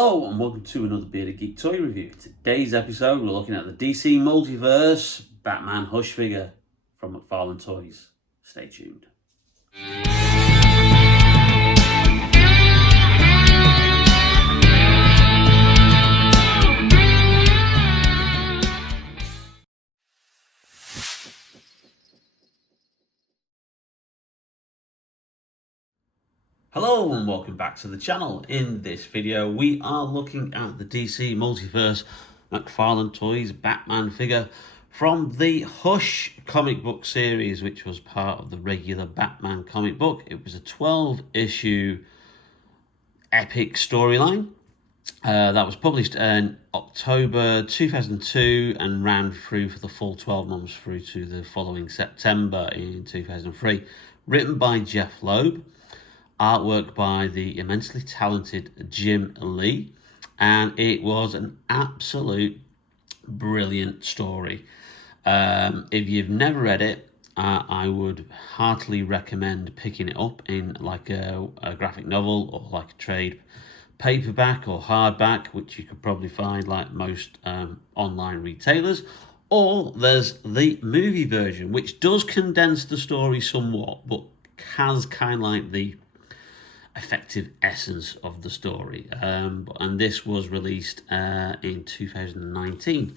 Hello and welcome to another Bearded Geek toy review. Today's episode we're looking at the DC Multiverse Batman Hush figure from McFarlane Toys. Stay tuned. Hello and welcome back to the channel. In this video we are looking at the DC Multiverse McFarlane Toys Batman figure from the Hush comic book series, which was part of the regular Batman comic book. It was a 12-issue epic storyline that was published in October 2002 and ran through for the full 12 months through to the following September in 2003. Written by Jeff Loeb. Artwork by the immensely talented Jim Lee, and it was an absolute brilliant story. If you've never read it, I would heartily recommend picking it up in like a graphic novel or like a trade paperback or hardback, which you could probably find like most online retailers. Or there's the movie version, which does condense the story somewhat, but has kind of like the effective essence of the story, and this was released in 2019.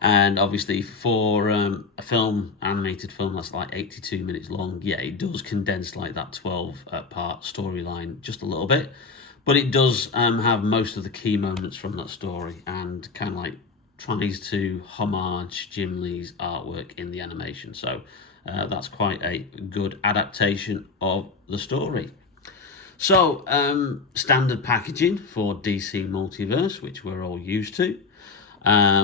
And obviously for a animated film that's like 82 minutes long, yeah, it does condense like that 12-part storyline just a little bit, but it does have most of the key moments from that story and kind of like tries to homage Jim Lee's artwork in the animation. So that's quite a good adaptation of the story. So, standard packaging for DC Multiverse, which we're all used to,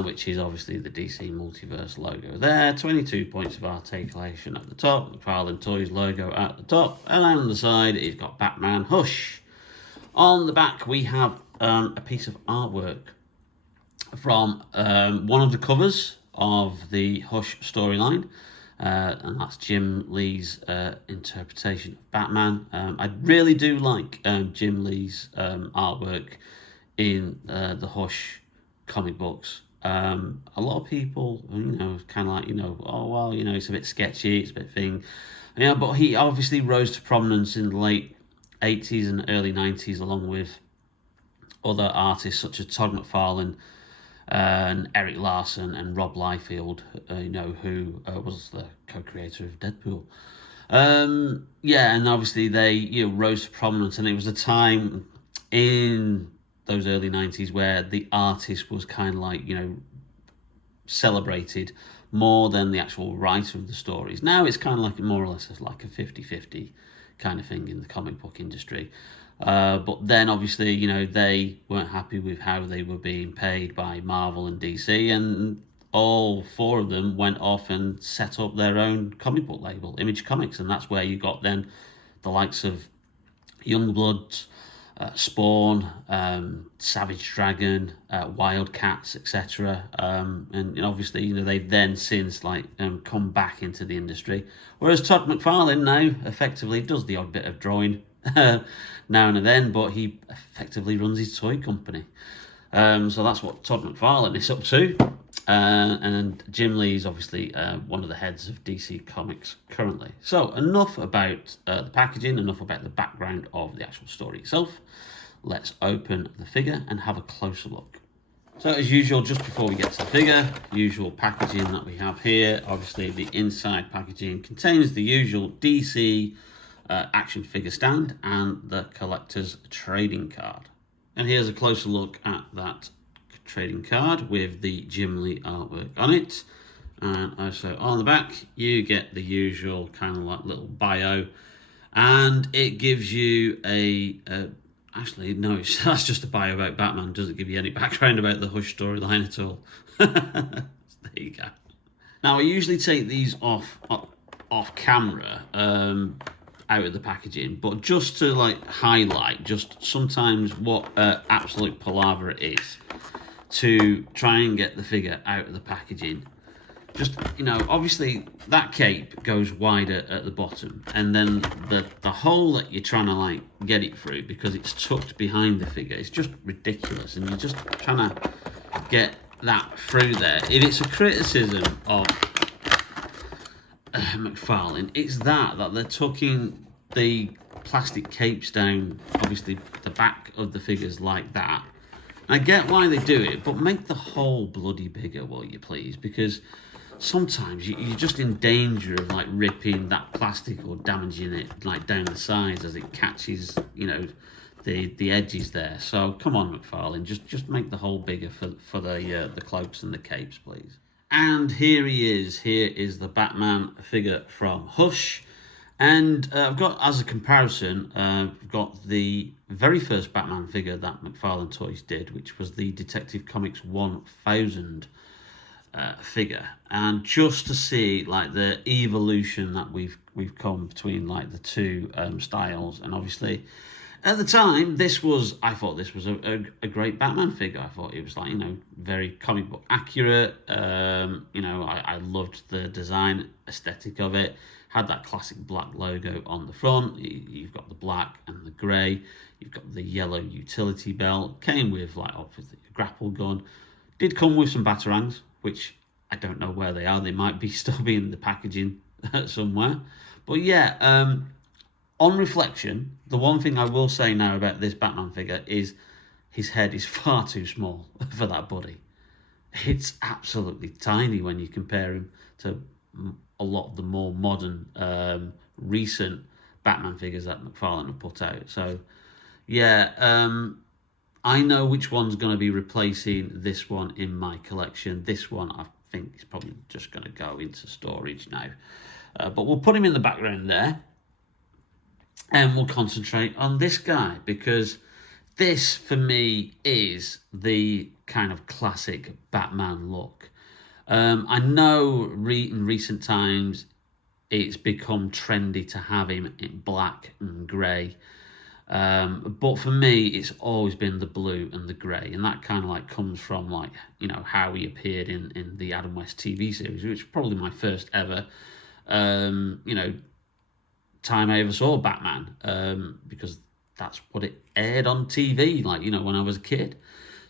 which is obviously the DC Multiverse logo there, 22 points of articulation at the top, McFarlane Toys logo at the top, and on the side it's got Batman Hush. On the back we have a piece of artwork from one of the covers of the Hush storyline. And that's Jim Lee's interpretation of Batman. I really do like Jim Lee's artwork in the Hush comic books. A lot of people, kind of like, oh, well, it's a bit sketchy, it's a bit thing. But he obviously rose to prominence in the late 80s and early 90s, along with other artists such as Todd McFarlane, and Eric Larson and Rob Liefeld, who was the co-creator of Deadpool. And obviously they rose to prominence, and it was a time in those early 90s where the artist was kind of like, celebrated more than the actual writer of the stories. Now it's kind of like more or less like a 50-50 kind of thing in the comic book industry. But then obviously, they weren't happy with how they were being paid by Marvel and DC, and all four of them went off and set up their own comic book label, Image Comics, and that's where you got then the likes of Youngblood, Spawn, Savage Dragon, Wildcats, etc. And obviously, they've then since come back into the industry, whereas Todd McFarlane now effectively does the odd bit of drawing now and then, but he effectively runs his toy company. So that's what Todd McFarlane is up to. And Jim Lee is obviously one of the heads of DC Comics currently. So enough about the packaging, enough about the background of the actual story itself. Let's open the figure and have a closer look. So as usual, just before we get to the figure, usual packaging that we have here. Obviously the inside packaging contains the usual DC action figure stand and the collector's trading card. And here's a closer look at that trading card with the Jim Lee artwork on it. And also on the back you get the usual kind of like little bio, and it gives you actually no, that's just a bio about Batman. It doesn't give you any background about the Hush storyline at all. There you go. Now I usually take these off camera, out of the packaging, but just to highlight just sometimes what absolute palaver it is to try and get the figure out of the packaging just, you know, obviously that cape goes wider at the bottom, and then the hole that you're trying to like get it through, because it's tucked behind the figure, it's just ridiculous, and you're just trying to get that through there. If it's a criticism of McFarlane, it's that they're tucking the plastic capes down, obviously the back of the figures like that. I get why they do it, but make the hole bloody bigger, will you please? Because sometimes you're just in danger of like ripping that plastic or damaging it like down the sides as it catches, you know, the edges there. So come on, McFarlane, just make the hole bigger for the cloaks and the capes, please. And here he is. Here is the Batman figure from Hush. And I've got, as a comparison, I've got the very first Batman figure that McFarlane Toys did, which was the Detective Comics 1000 figure. And just to see like the evolution that we've come between like the two styles. And obviously, at the time, I thought this was a great Batman figure. I thought it was like, you know, very comic book accurate. You know, I loved the design aesthetic of it. Had that classic black logo on the front. You've got the black and the grey. You've got the yellow utility belt. Came with like obviously a grapple gun. Did come with some batarangs, which I don't know where they are. They might be still be in the packaging somewhere. But yeah, on reflection, the one thing I will say now about this Batman figure is his head is far too small for that body. It's absolutely tiny when you compare him to a lot of the more modern, recent Batman figures that McFarlane have put out. So, yeah, I know which one's going to be replacing this one in my collection. This one, I think, is probably just going to go into storage now. But we'll put him in the background there. And we'll concentrate on this guy, because this, for me, is the kind of classic Batman look. I know in recent times it's become trendy to have him in black and grey. But for me, it's always been the blue and the grey. And that kind of like comes from like, you know, how he appeared in the Adam West TV series, which was probably my first ever, you know, time I ever saw Batman, because that's what it aired on TV, like, you know, when I was a kid.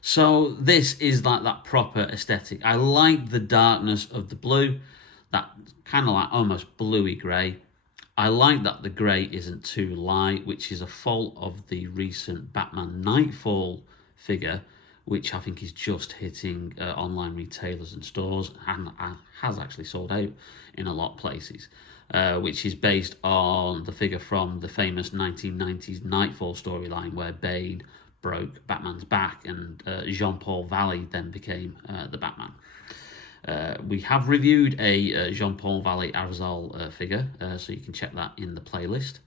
So this is like that proper aesthetic. I like the darkness of the blue, that kind of like almost bluey grey. I like that the grey isn't too light, which is a fault of the recent Batman Nightfall figure, which I think is just hitting online retailers and stores, and has actually sold out in a lot of places. Which is based on the figure from the famous 1990s Nightfall storyline, where Bane broke Batman's back and Jean-Paul Valley then became the Batman. We have reviewed a Jean-Paul Valley Arzal figure, so you can check that in the playlist.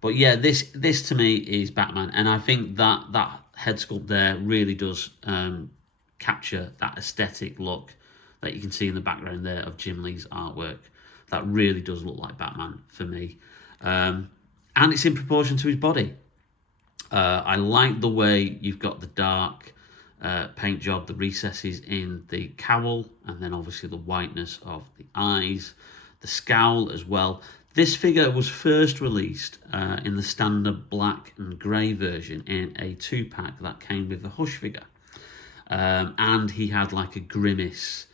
But yeah, this to me is Batman, and I think that head sculpt there really does capture that aesthetic look that you can see in the background there of Jim Lee's artwork. That really does look like Batman for me. And it's in proportion to his body. I like the way you've got the dark paint job, the recesses in the cowl, and then obviously the whiteness of the eyes, the scowl as well. This figure was first released in the standard black and grey version in a 2-pack that came with the Hush figure. And he had like a grimace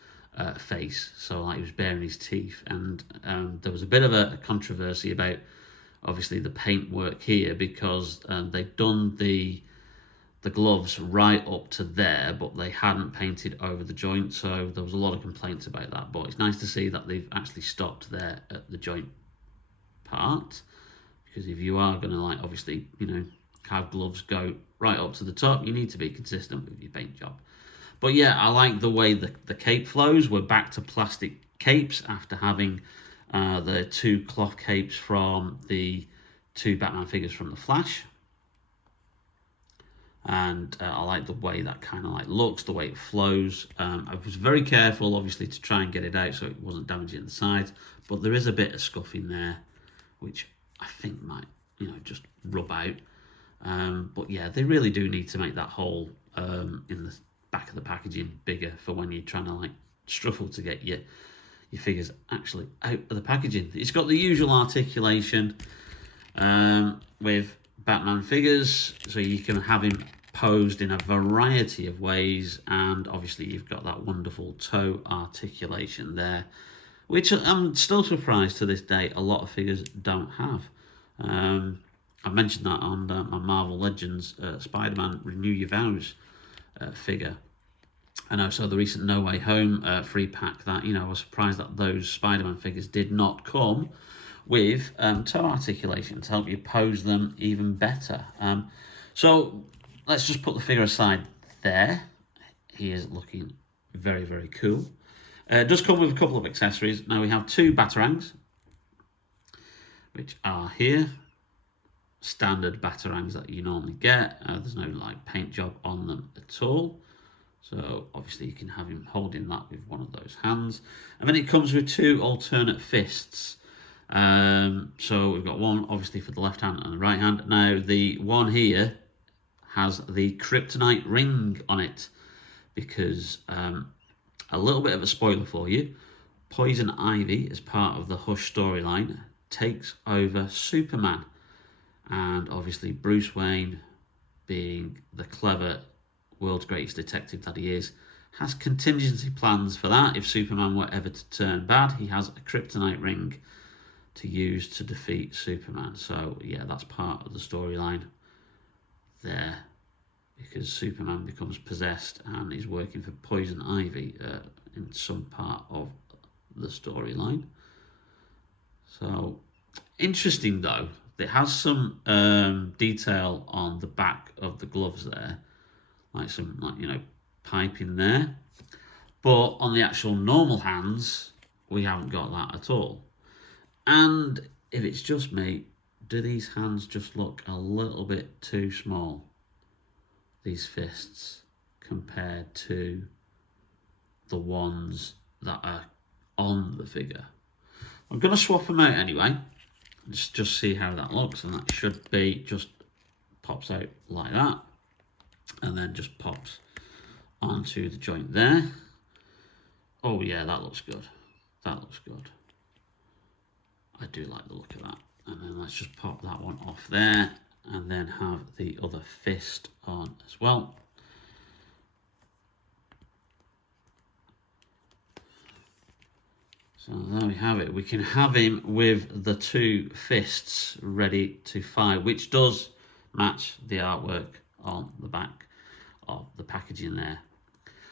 face, so like he was baring his teeth, and there was a bit of a controversy about obviously the paintwork here, because they'd done the gloves right up to there, but they hadn't painted over the joint, so there was a lot of complaints about that. But it's nice to see that they've actually stopped there at the joint part, because if you are going to like obviously, you know, have gloves go right up to the top, you need to be consistent with your paint job. But yeah, I like the way the cape flows. We're back to plastic capes after having the 2 cloth capes from the 2 Batman figures from the Flash. And I like the way that kind of like looks, the way it flows. I was very careful, obviously, to try and get it out so it wasn't damaging the sides. But there is a bit of scuff in there, which I think might, you know, just rub out. But yeah, they really do need to make that hole in the back of the packaging bigger for when you're trying to like struggle to get your your figure's actually out of the packaging. It's got the usual articulation with Batman figures, so you can have him posed in a variety of ways, and obviously you've got that wonderful toe articulation there, which I'm still surprised to this day a lot of figures don't have. I mentioned that on my Marvel Legends Spider-Man Renew Your Vows figure. And also the recent No Way Home free pack, that, I was surprised that those Spider-Man figures did not come with toe articulation to help you pose them even better. So let's just put the figure aside there. He is looking very, very cool. It does come with a couple of accessories. Now we have 2 batarangs, which are here. Standard batarangs that you normally get. There's no like paint job on them at all. So obviously you can have him holding that with one of those hands. And then it comes with 2 alternate fists. So we've got one obviously for the left hand and the right hand. Now the one here has the kryptonite ring on it, because a little bit of a spoiler for you, Poison Ivy, as part of the Hush storyline, takes over Superman. And obviously Bruce Wayne, being the clever world's greatest detective that he is, has contingency plans for that. If Superman were ever to turn bad, he has a kryptonite ring to use to defeat Superman. So yeah, that's part of the storyline there, because Superman becomes possessed and is working for Poison Ivy in some part of the storyline. So interesting though. It has some detail on the back of the gloves there, like some piping there. But on the actual normal hands, we haven't got that at all. And if it's just me, do these hands just look a little bit too small, these fists, compared to the ones that are on the figure? I'm going to swap them out anyway. Just see how that looks, and that should be just pops out like that, and then just pops onto the joint there. Oh yeah, that looks good. That looks good. I do like the look of that. And then let's just pop that one off there, and then have the other fist on as well. So there we have it. We can have him with the 2 fists ready to fire, which does match the artwork on the back of the packaging there.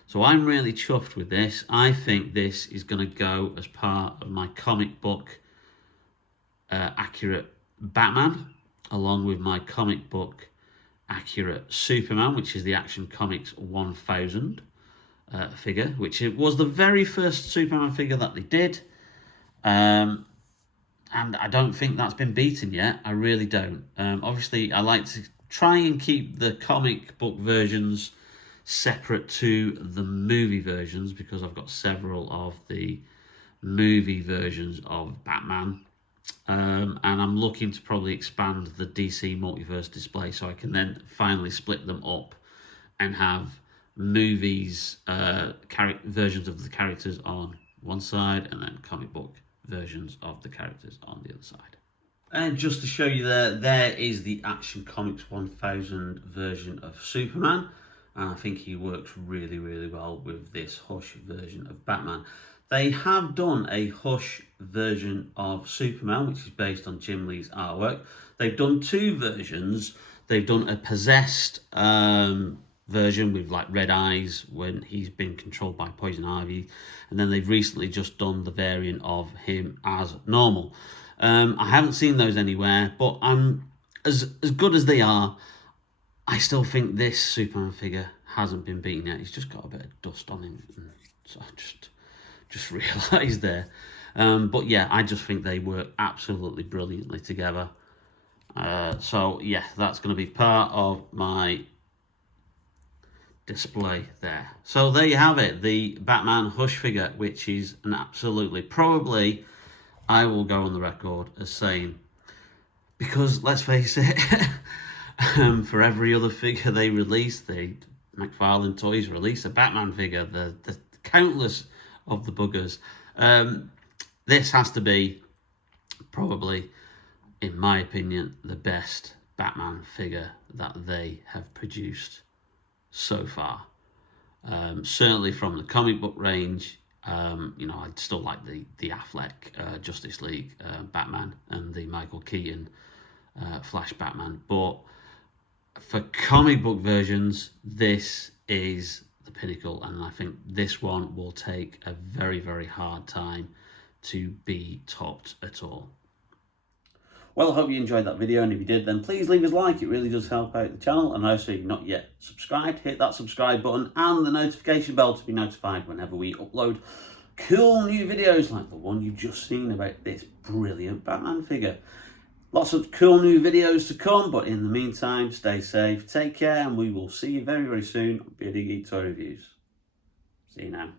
So I'm really chuffed with this. I think this is going to go as part of my comic book accurate Batman, along with my comic book accurate Superman, which is the Action Comics 1000. Figure, which it was the very first Superman figure that they did, and I don't think that's been beaten yet. I really don't. Obviously, I like to try and keep the comic book versions separate to the movie versions, because I've got several of the movie versions of Batman, and I'm looking to probably expand the DC Multiverse display so I can then finally split them up and have movies versions of the characters on one side, and then comic book versions of the characters on the other side. And just to show you there is the Action Comics 1000 version of Superman, and I think he works really, really well with this Hush version of Batman. They have done a Hush version of Superman, which is based on Jim Lee's artwork. They've done 2 versions. They've done a possessed version with like red eyes when he's been controlled by Poison Ivy, and then they've recently just done the variant of him as normal. I haven't seen those anywhere, but I'm as good as they are, I still think this Superman figure hasn't been beaten yet. He's just got a bit of dust on him, so I just realised there. But yeah, I just think they work absolutely brilliantly together. So yeah, that's going to be part of my display there. So there you have it, the Batman Hush figure, which is an absolutely, probably I will go on the record as saying, because let's face it, for every other figure they release, the McFarlane Toys release a Batman figure, the countless of the buggers, This has to be probably, in my opinion, the best Batman figure that they have produced so far. Certainly from the comic book range, you know, I still like the Affleck Justice League Batman and the Michael Keaton Flash Batman, but for comic book versions, this is the pinnacle, and I think this one will take a very, very hard time to be topped at all. Well, I hope you enjoyed that video, and if you did, then please leave us a like. It really does help out the channel. And also, if you're not yet subscribed, hit that subscribe button and the notification bell to be notified whenever we upload cool new videos like the one you've just seen about this brilliant Batman figure. Lots of cool new videos to come, but in the meantime, stay safe, take care, and we will see you very, very soon on Bearded Geek Toy Reviews. See you now.